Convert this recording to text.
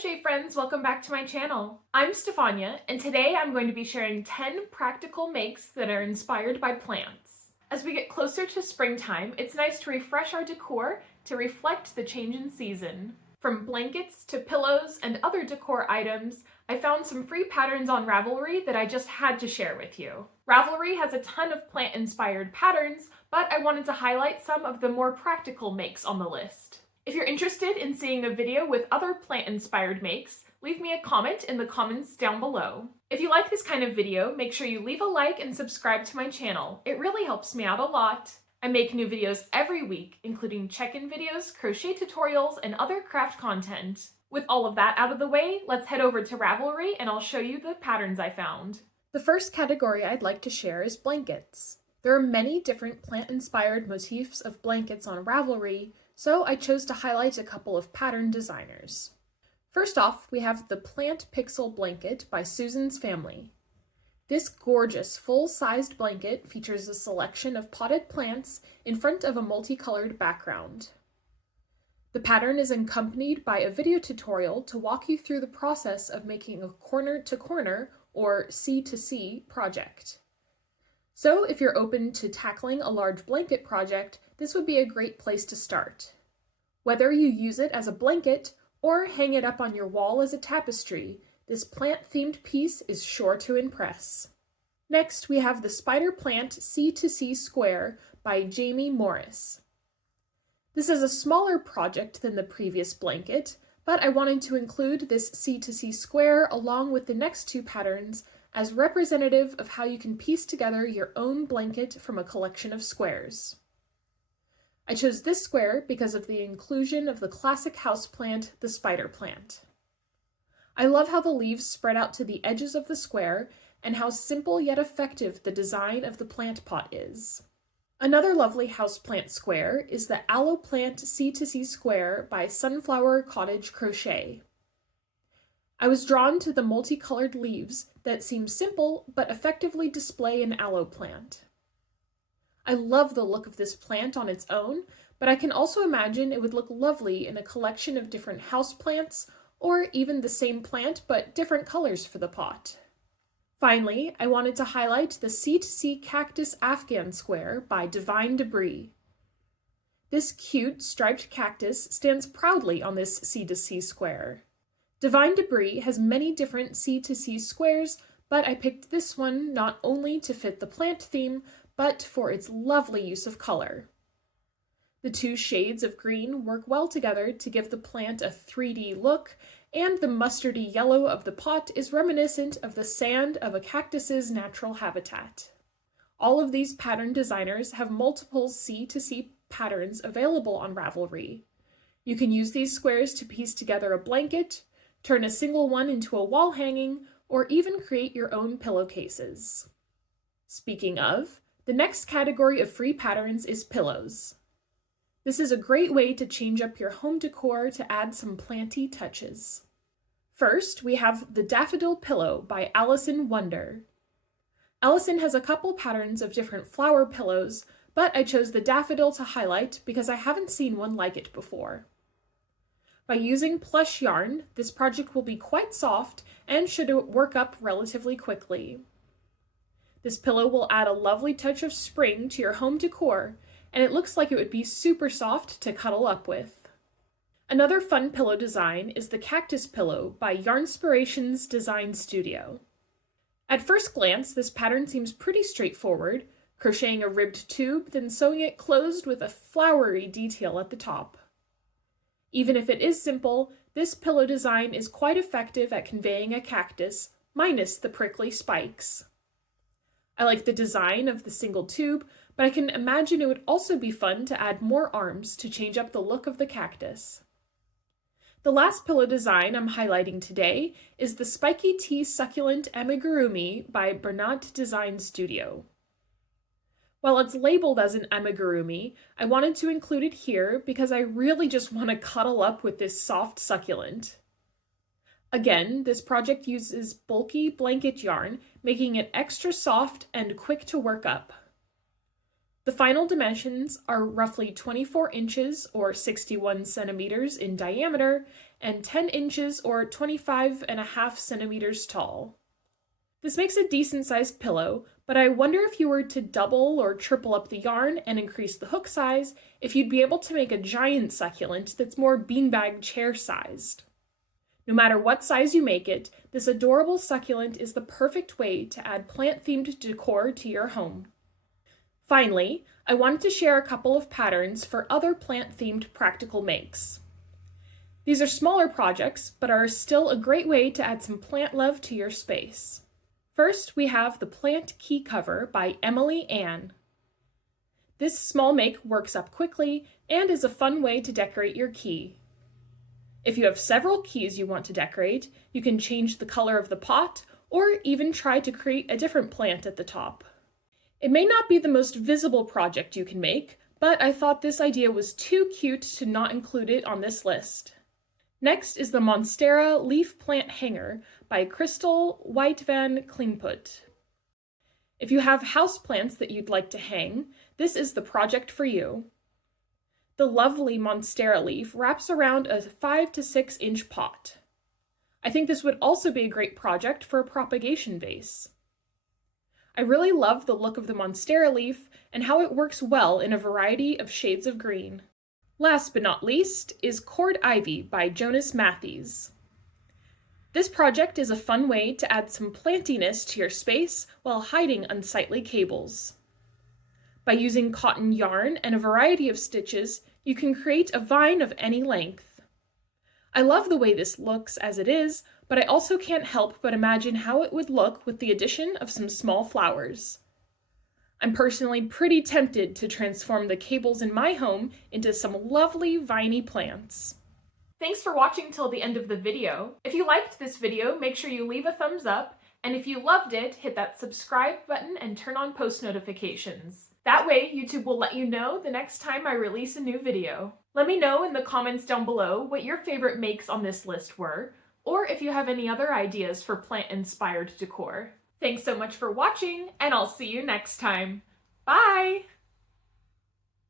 crochet friends, welcome back to my channel. I'm Stefania, and today I'm going to be sharing 10 practical makes that are inspired by plants. As we get closer to springtime, it's nice to refresh our decor to reflect the change in season. From blankets to pillows and other decor items, I found some free patterns on Ravelry that I just had to share with you. Ravelry has a ton of plant-inspired patterns, but I wanted to highlight some of the more practical makes on the list. If you're interested in seeing a video with other plant-inspired makes, leave me a comment in the comments down below. If you like this kind of video, make sure you leave a like and subscribe to my channel. It really helps me out a lot. I make new videos every week, including check-in videos, crochet tutorials, and other craft content. With all of that out of the way, let's head over to Ravelry and I'll show you the patterns I found. The first category I'd like to share is blankets. There are many different plant-inspired motifs of blankets on Ravelry, so I chose to highlight a couple of pattern designers. First off, we have the Plant Pixel Blanket by Susan's Family. This gorgeous, full-sized blanket features a selection of potted plants in front of a multicolored background. The pattern is accompanied by a video tutorial to walk you through the process of making a corner-to-corner or C-to-C project. So if you're open to tackling a large blanket project, this would be a great place to start. Whether you use it as a blanket or hang it up on your wall as a tapestry, this plant-themed piece is sure to impress. Next, we have the Spider Plant C2C Square by Jamie Morris. This is a smaller project than the previous blanket, but I wanted to include this C2C square along with the next two patterns as representative of how you can piece together your own blanket from a collection of squares. I chose this square because of the inclusion of the classic houseplant, the spider plant. I love how the leaves spread out to the edges of the square and how simple yet effective the design of the plant pot is. Another lovely houseplant square is the Aloe Plant C2C Square by Sunflower Cottage Crochet. I was drawn to the multicolored leaves that seem simple but effectively display an aloe plant. I love the look of this plant on its own, but I can also imagine it would look lovely in a collection of different houseplants or even the same plant but different colors for the pot. Finally, I wanted to highlight the C2C Cactus Afghan Square by Divine Debris. This cute striped cactus stands proudly on this C2C square. Divine Debris has many different C2C squares, but I picked this one not only to fit the plant theme, but for its lovely use of color. The two shades of green work well together to give the plant a 3D look, and the mustardy yellow of the pot is reminiscent of the sand of a cactus's natural habitat. All of these pattern designers have multiple C2C patterns available on Ravelry. You can use these squares to piece together a blanket, turn a single one into a wall hanging, or even create your own pillowcases. Speaking of, the next category of free patterns is pillows. This is a great way to change up your home decor to add some planty touches. First, we have the Daffodil Pillow by Allison Wonder. Allison has a couple patterns of different flower pillows, but I chose the daffodil to highlight because I haven't seen one like it before. By using plush yarn, this project will be quite soft and should work up relatively quickly. This pillow will add a lovely touch of spring to your home decor, and it looks like it would be super soft to cuddle up with. Another fun pillow design is the Cactus Pillow by Yarnspirations Design Studio. At first glance, this pattern seems pretty straightforward, crocheting a ribbed tube, then sewing it closed with a flowery detail at the top. Even if it is simple, this pillow design is quite effective at conveying a cactus, minus the prickly spikes. I like the design of the single tube, but I can imagine it would also be fun to add more arms to change up the look of the cactus. The last pillow design I'm highlighting today is the Spiky Tea Succulent Amigurumi by Bernat Design Studio. While it's labeled as an amigurumi, I wanted to include it here because I really just want to cuddle up with this soft succulent. Again, this project uses bulky blanket yarn, making it extra soft and quick to work up. The final dimensions are roughly 24 inches or 61 centimeters in diameter, and 10 inches or 25.5 centimeters tall. This makes a decent sized pillow, but I wonder if you were to double or triple up the yarn and increase the hook size, if you'd be able to make a giant succulent that's more beanbag chair sized. No matter what size you make it, this adorable succulent is the perfect way to add plant-themed decor to your home. Finally, I wanted to share a couple of patterns for other plant-themed practical makes. These are smaller projects, but are still a great way to add some plant love to your space. First, we have the Plant Key Cover by Emily Ann. This small make works up quickly and is a fun way to decorate your key. If you have several keys you want to decorate, you can change the color of the pot or even try to create a different plant at the top. It may not be the most visible project you can make, but I thought this idea was too cute to not include it on this list. Next is the Monstera Leaf Plant Hanger by Crystal White Van Klingput. If you have houseplants that you'd like to hang, this is the project for you. The lovely Monstera leaf wraps around a 5 to 6 inch pot. I think this would also be a great project for a propagation vase. I really love the look of the Monstera leaf and how it works well in a variety of shades of green. Last but not least is Cord Ivy by Jonas Matthews. This project is a fun way to add some plantiness to your space while hiding unsightly cables. By using cotton yarn and a variety of stitches, you can create a vine of any length. I love the way this looks as it is, but I also can't help but imagine how it would look with the addition of some small flowers. I'm personally pretty tempted to transform the cables in my home into some lovely viney plants. Thanks for watching till the end of the video. If you liked this video, make sure you leave a thumbs up, and if you loved it, hit that subscribe button and turn on post notifications. That way, YouTube will let you know the next time I release a new video. Let me know in the comments down below what your favorite makes on this list were, or if you have any other ideas for plant-inspired decor. Thanks so much for watching, and I'll see you next time. Bye!